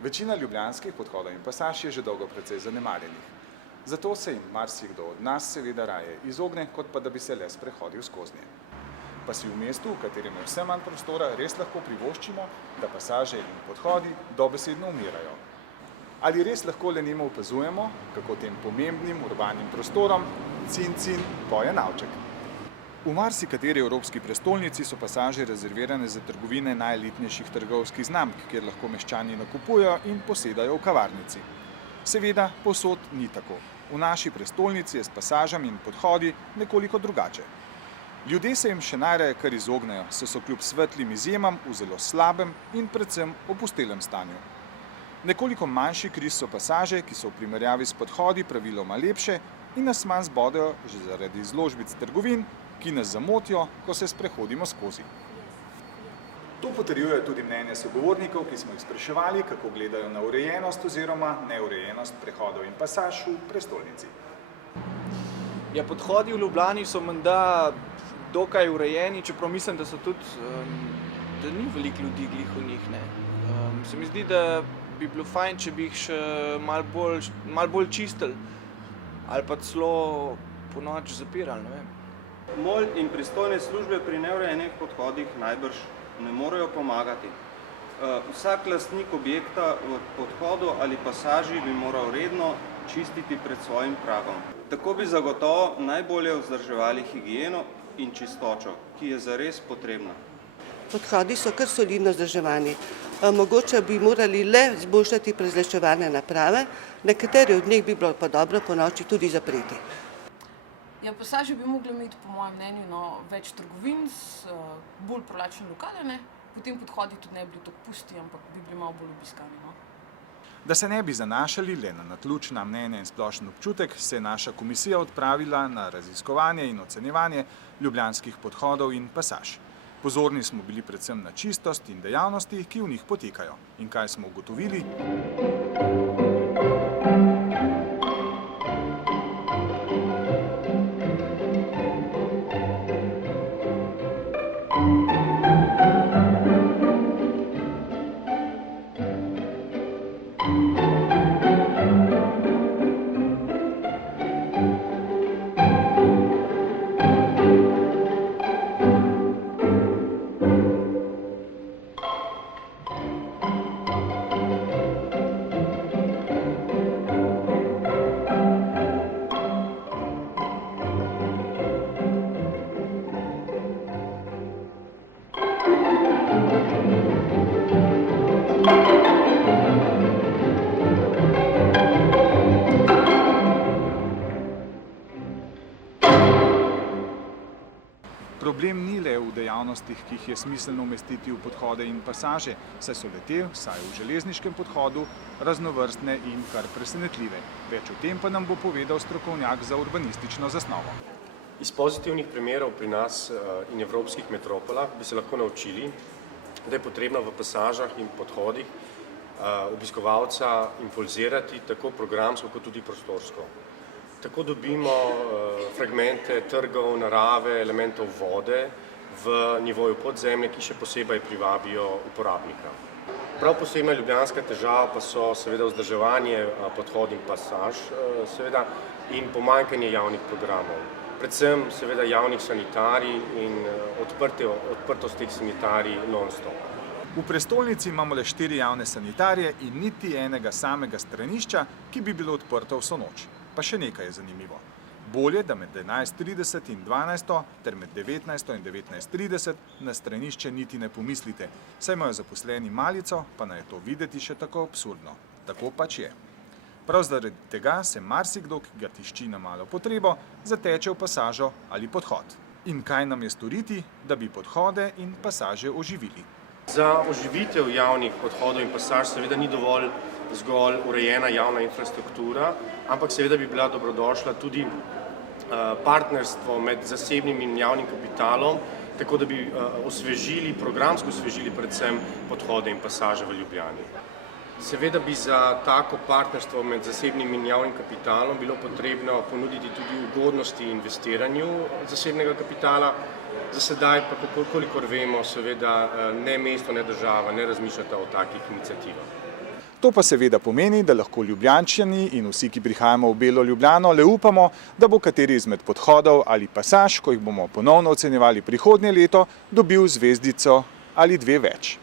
Večina ljubljanskih podhodov in pasaž je že dolgo precej zanemarjenih. Zato se jim marsikdo od nas seveda raje izogne, kot pa da bi se le sprehodil skoznje. Pa si v mestu, v katerem je vse manj prostora, res lahko privoščimo, da pasaže in podhodi dobesedno umirajo. Ali res lahko le nemo opazujemo, kako tem pomembnim urbanim prostorom cin poje navček? V marsikateri evropski prestolnici so pasaže rezervirane za trgovine najelitnejših trgovskih znamk, kjer lahko meščani nakupujejo in posedajo v kavarnici. Seveda, povsod ni tako. V naši prestolnici je s pasažami in podhodi nekoliko drugače. Ljudje se jim še najraje kar izognejo, saj so kljub svetlim izjemam v zelo slabem in predvsem opustelem stanju. Nekoliko manjši križ so pasaže, ki so v primerjavi s podhodi praviloma lepše in nas manj zbodejo že zaradi izložbic trgovin, ki nas zamotijo, ko se sprehodimo skozi. To potrjuje tudi mnenje sogovornikov, ki smo jih spraševali, kako gledajo na urejenost oziroma neurejenost prehodov in pasaž v prestolnici. Ja, podhodi v Ljubljani so menda dokaj urejeni, čeprav mislim, da so tudi, da ni veliko ljudi glih v njih, ne. Se mi zdi, da bi bilo fajn, če bi jih še malo bolj čistili ali pa celo ponoči zapirali, ne vem. MOL in pristojne službe pri neurejenih podhodih najbrž ne morejo pomagati. Vsak lastnik objekta v podhodu ali pasaži bi moral redno čistiti pred svojim pragom. Tako bi zagotovo najbolje vzdrževali higieno in čistočo, ki je zares potrebna. Podhodi so kar solidno vzdrževani. Mogoče bi morali le izboljšati prezračevalne naprave, nekateri od njih bi bilo pa dobro ponoči tudi zapreti. Ja, pasaži bi mogli imeti, po mojem mnenju, več trgovin, bolj privlačne lokale, ne? Potem podhodi tudi ne bi bili tako pusti, ampak bi bili malo bolj obiskani, no? Da se ne bi zanašali le na naključna mnenja in splošen občutek, se je naša komisija odpravila na raziskovanje in ocenjevanje ljubljanskih podhodov in pasaž. Pozorni smo bili predvsem na čistost in dejavnosti, ki v njih potekajo. In kaj smo ugotovili? Problem ni le v dejavnostih, ki jih je smiselno umestiti v podhode in pasaže, saj so le-te, vsaj v železniškem podhodu, raznovrstne in kar presenetljive. Več o tem pa nam bo povedal strokovnjak za urbanistično zasnovo. Iz pozitivnih primerov pri nas in evropskih metropolah bi se lahko naučili, da je potrebno v pasažah in podhodih obiskovalca impulzirati tako programsko kot tudi prostorsko. Tako dobimo fragmente trgov, narave, elementov vode v nivoju podzemlja, ki še posebej privabijo uporabnika. Prav posebna ljubljanska težava pa so seveda vzdrževanje podhod in pasaž in pomanjkanje javnih programov. Predvsem seveda javnih sanitarij in odprtost teh sanitarij non-stop. V prestolnici imamo le 4 javne sanitarije in niti enega samega stranišča, ki bi bilo odprto vso noč. Pa še nekaj je zanimivo. Bolje, da med 11:30 in 12 ter med 19 in 19:30 na stranišče niti ne pomislite, saj imajo zaposleni malico, pa naj je to videti še tako absurdno. Tako pač je. Prav zaradi tega se marsikdo, ki ga tišči na malo potrebo, zateče v pasažo ali podhod. In kaj nam je storiti, da bi podhode in pasaže oživili? Za oživitev javnih podhodov in pasaž seveda ni dovolj zgolj urejena javna infrastruktura, ampak seveda bi bila dobrodošla tudi partnerstvo med zasebnim in javnim kapitalom, tako da bi programsko osvežili predvsem podhode in pasaže v Ljubljani. Seveda bi za tako partnerstvo med zasebnim in javnim kapitalom bilo potrebno ponuditi tudi ugodnosti investiranju zasebnega kapitala. Za sedaj pa, kolikor vemo, seveda ne mesto, ne država ne razmišljata o takih iniciativah. To pa seveda pomeni, da lahko Ljubljančani in vsi, ki prihajamo v Belo Ljubljano, le upamo, da bo kateri izmed podhodov ali pasaž, ko jih bomo ponovno ocenjevali prihodnje leto, dobil zvezdico ali dve več.